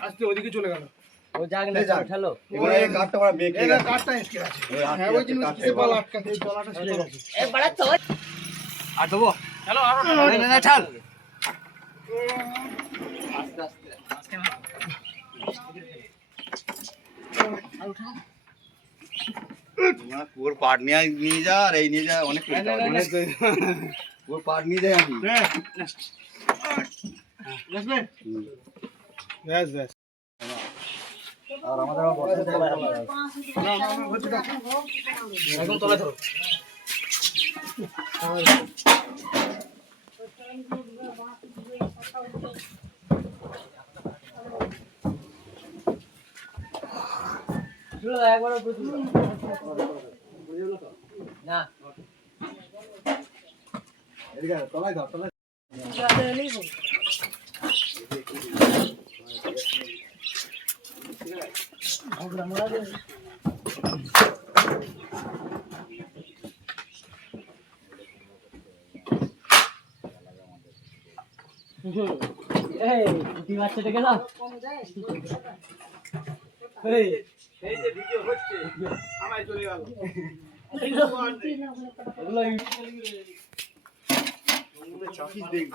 আস্তে ওদিকে চলে গেল ও যাক না এবারে বেঁকে এসকে আছে হ্যাঁ ওই জিনিস কাঠটা সে পাল এই তলাটা ছিঁড়ে গেছে। এ বড়া তো। আর দেবো? হ্যালো আরও না, না, না, ছাড়। তোমার ওর পাট নিয়ে নিয়ে যা আর এই নিয়ে যা অনেক কিছু ওর পাট নিয়ে যাই আমি। হ্যাঁ। ব্যাস ব্যাস ব্যাস। আর আমাদের তলায় একদম তলা ধরো। একবার না। এদিকে তলায় ধর, তলায় এই পুঁটি বাচ্চাটা গেলাম এই আমায় চলে গেল এগুলো চাপিস দেখব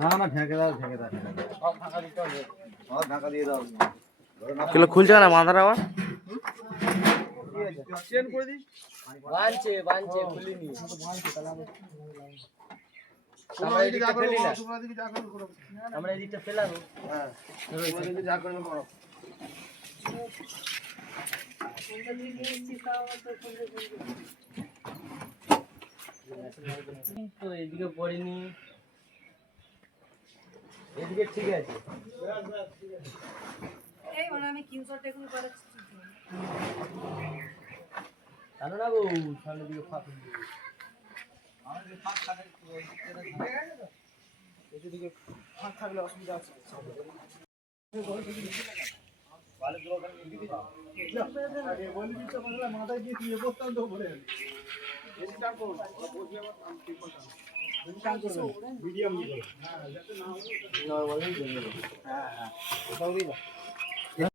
না না ঢেকে দাও ঢেকে দাও সব ঢাকা দিতে হবে। সব ঢাকা দিয়ে দাও। কিলো খুলছে না মাথার আবার চেন করে খুলিনি। আমরা এদিকটা ফেলি না। আমরা এদিকটা ফেলাবো। হ্যাঁ যা করবে করো। তো এদিকে পড়িনি। এদিকে ঠিক আছে। এই মানে আমি কিউসারটা এগুলো করাচ্ছি। জানো না বউ? সামনের দিকে ফাঁক এদিকে ফাঁক থাকলে অসুবিধা আছে। আগে বলে দিচ্ছ বলে মাথায় দিয়ে দিয়ে বসতাম তো বলে মিডিয়াম হ্যাঁ যাতে না হয়।